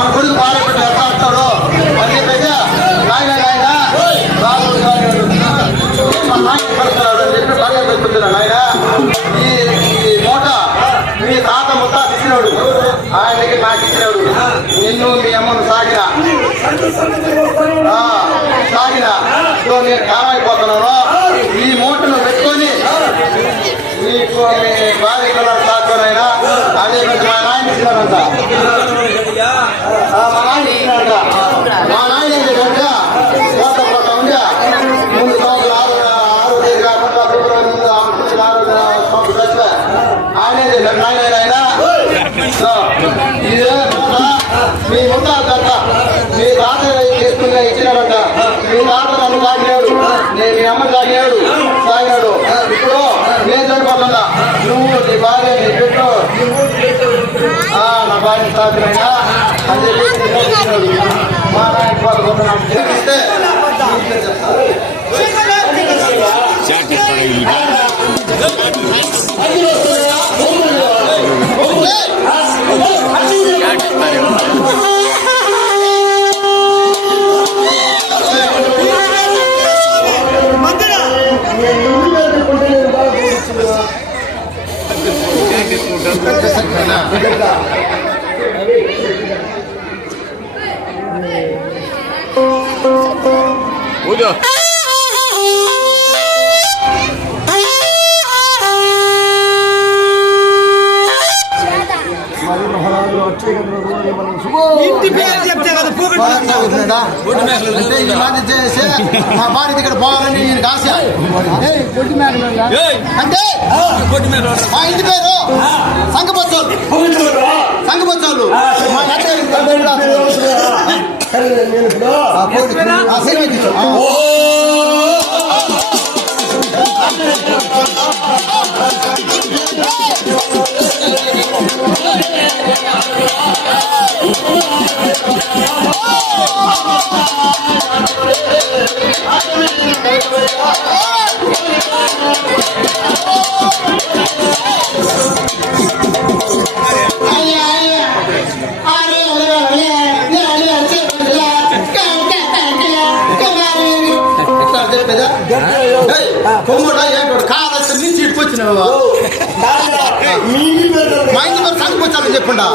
మన కొడుకు పాలపెట్టి ఎట్లా వస్తాడు అని చెప్పేసి నాయన నాయన రాజు మా నాయన పడుతున్నాడు అని చెప్పి బాగా పెట్టుకుంటున్నాడు. నాయన ఈ మూట మీ తాత ముత్త ఇచ్చినాడు, ఆయనకి నాకు ఇచ్చినాడు. నిన్ను మీ అమ్మను సాగిన నేను కామైపోతున్నాను. ఈ మూటను పెట్టుకొని నీకు మీ భార్య పిల్లలు సాగుతున్నాయినా అదే మా నాయన ఇచ్చినాడంట. మా నాయన ఇచ్చినాడంట. మా నాయన ఏంటంటే కోట ఉండే ముందు సంవత్సరం 6 తేదీ కాకుండా ఫిబ్రవరి ముందు 6 సంవత్సరం ఆయన నాయన ఇదే మీ ఉంటా మీ తాత చేసుకుని ఇచ్చినాడంట. మీ తాత నన్ను తాగినాడు, నేను మీ అమ్మ తాగినాడు సాగినాడు. ఇప్పుడు నేను చనిపోతున్నా, నువ్వు నీ భార్య నీ పెట్టు నా భార్య తాగినైనా అని చెప్పి మా నాయన పోతున్నాను చేపిస్తే చేసి మా భార్య దగ్గర పోవాలని నేను ఆశ. అంటే మా ఇంటి పేరు సంఘపచ్చాలు. సంఘపచ్చాలు మా కావాల్సిన నుంచి ఇటుకొచ్చినావు మా ఇంటి మరి సంగపోచాలని చెప్పండా.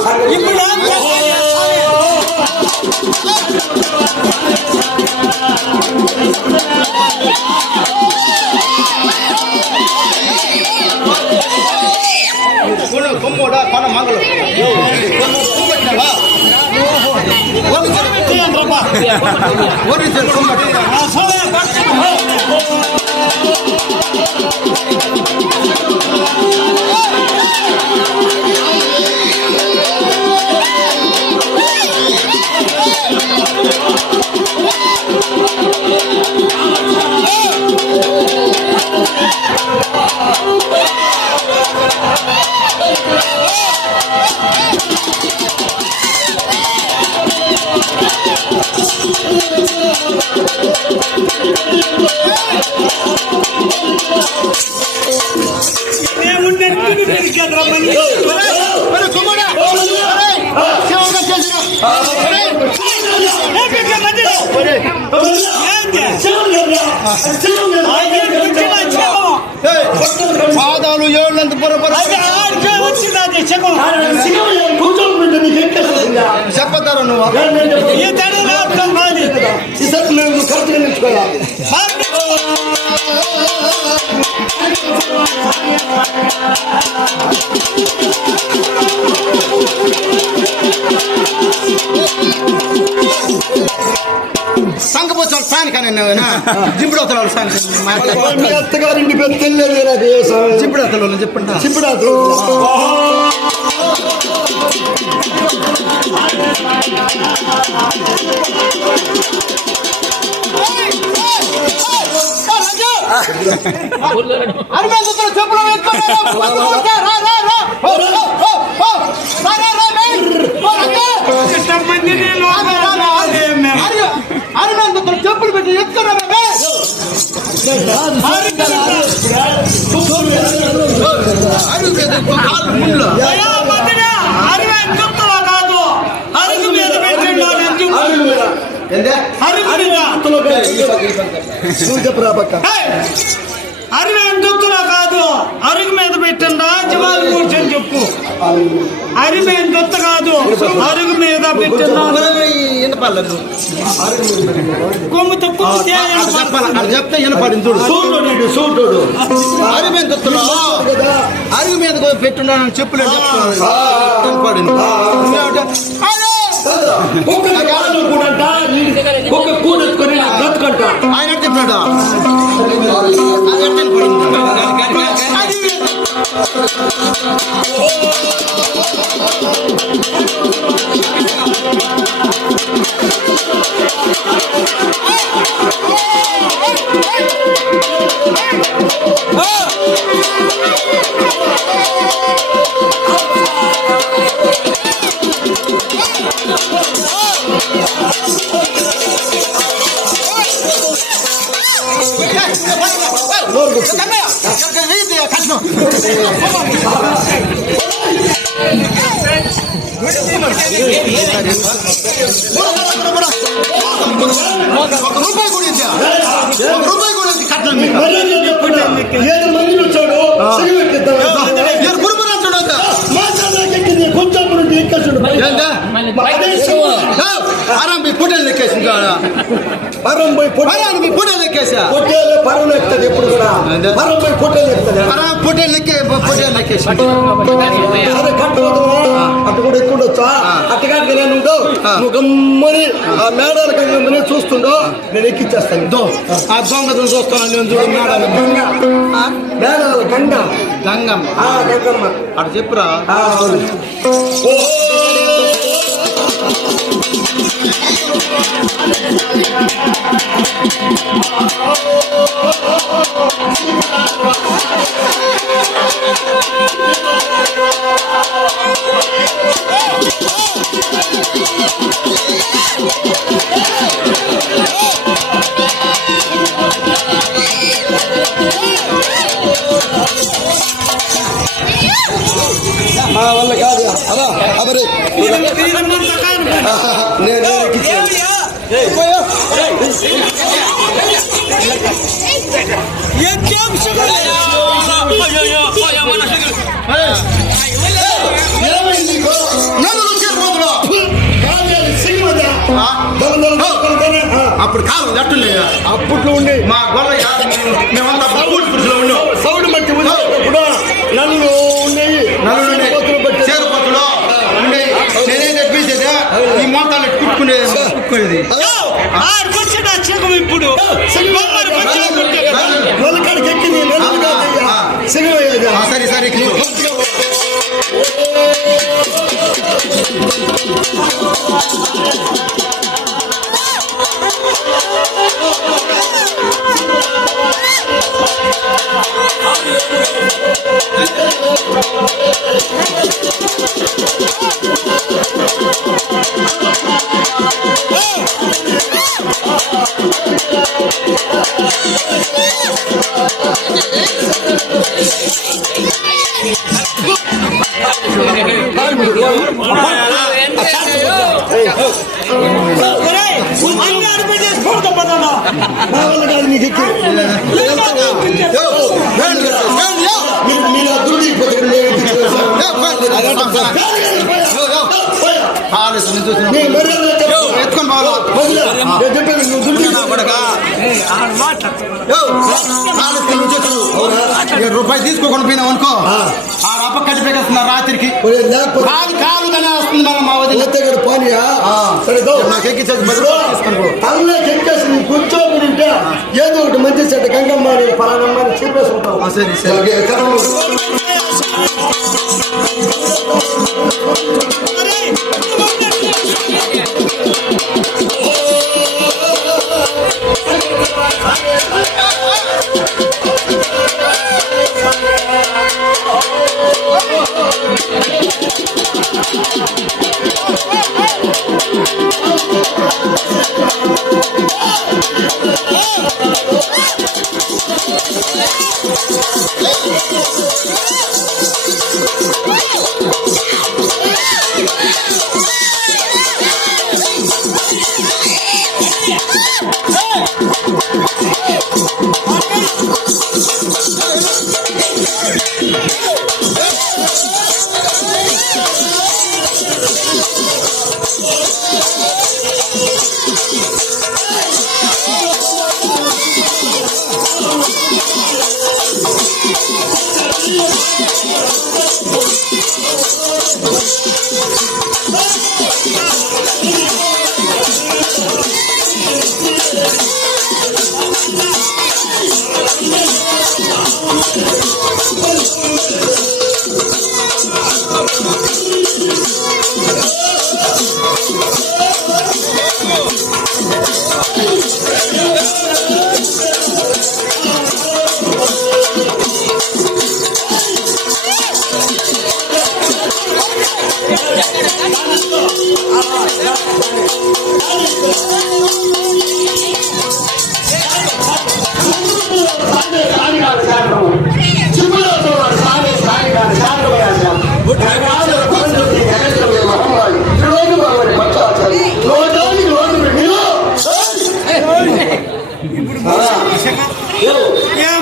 కొమ్మోడా కొన మంగళం పాదాలు ఏళ్ళంత చెప్పతారు నువ్వు ఖర్చుగా నిలుచుకోవాలి. సంఘపోతాడు ఫ్యాన్ కానీ జింపుడవుతాడు ఫ్యాన్ అత్తగారింటి పెద్ద జింపుడవుతాడు చెప్పండి జింపుడవుతాడు చెప్పులు పెట్టి ఎత్తుకున్నామే కాదు అరుగు మీద పెట్టి నువ్వు చెప్పరా పక్క అరివేందుతులా కాదు, అరుగు మీద పెట్టిందా జీవాలు కూర్చొని చెప్పు. అరివేందుత కాదు, అరుగు మీద పెట్టిందా కొమ్ము తక్కువ చెప్తే వినపడింది చూడు. సూర్యుడు సూర్యుడు అరివేందుతులో అరుగు మీద పెట్టున్నాను చెప్పులేదు వినపడింది. ఆయన చెప్పాడు రూపాయి గురించి కట్నం పుట్టలు లెక్కేసింది పుట్టలు లెక్కేసా పరువులు ఎక్కుతుంది ఎప్పుడు కూడా పుట్టలు ఎక్కుతుంది పుట్టలు లెక్కేసి అటు కూడా ఎక్కుండొచ్చా అట్టుగా నేను నువ్వు గమ్మని ఆ మేడాల గంగమ్మని చూస్తుండో నేను ఎక్కిచ్చేస్తాను. ఆ దొంగతను చూస్తాను నేను చూడు మేడాల మేడాల గంగమ్మ అటు చెప్పురా. వల్ల కాదు అలా అవరే నేను అప్పుడు కాదు లెట్టుండే అప్పట్లో ఉండే మా గొల్ల మేమంతా సౌండ్ బట్టి నల్లు ఉండేవి చేరుపట్టులో ఉండేవి. నేనేం తెప్పించేది ఈ మోతాలు కుట్టుకునేది ఇప్పుడు నల్లకాడికి ఎక్కింది సరే సరే ఎత్తుకొని రూపాయి తీసుకోకుండా పోయినావు అనుకో ఆ రప్ప కట్టి పెట్టేస్తున్నారు రాత్రికి కాలు కానీ వస్తుంది మన మా వదిలి పోనీయా నాకు ఎక్కించేసి కూర్చోకుంటే ఏదో ఒకటి మంచి చెట్టు గంగమ్మ పలానమ్మ చెప్పేసుకుంటాం. సరే సరే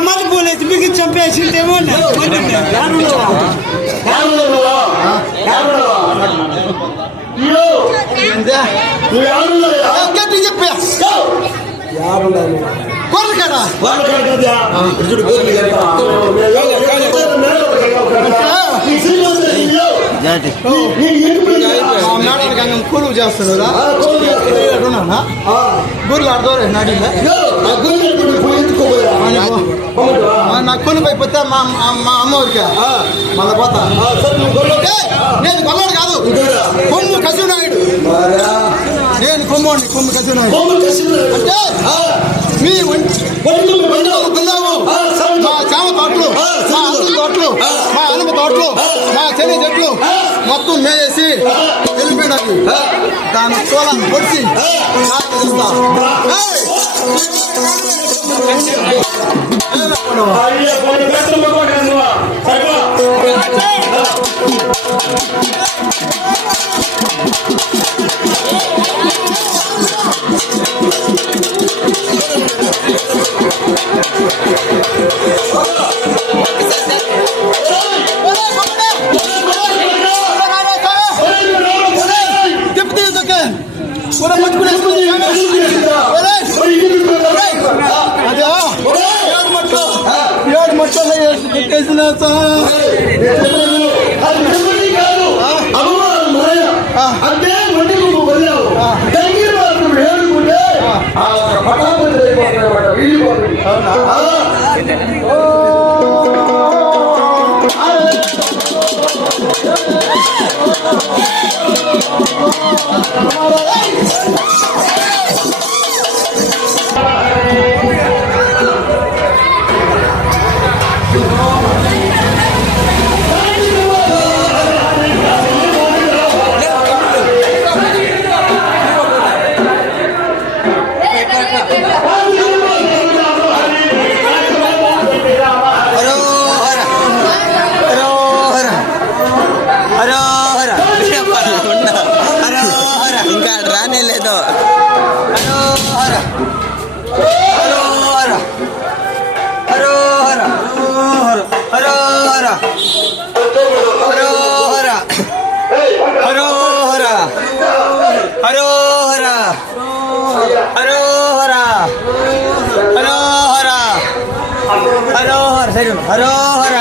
మళ్ళీ పోలేదు మీకు చంపేసిందేమో కూలు చేస్తున్నారా గూర్లు ఆడతారు నాటిలో నా కొను పోయిపోతే మా అమ్మ ఊరికే మళ్ళీ పోతా నేను కొల్లాడు కాదు కొమ్ము కసినాయుడు నేను కొమ్మోండి కొమ్ము కసినాయుడు అంటే మీ కొన్నాము మా చామ తోటలు మా అల్లం తోటలు మా అనుమ తోటలు మా చెని చెట్లు మొత్తం మేసి వెళ్ళిపోయినది దాని తోలను పొడిచి ఇంకా రానే లేదు. హరోహర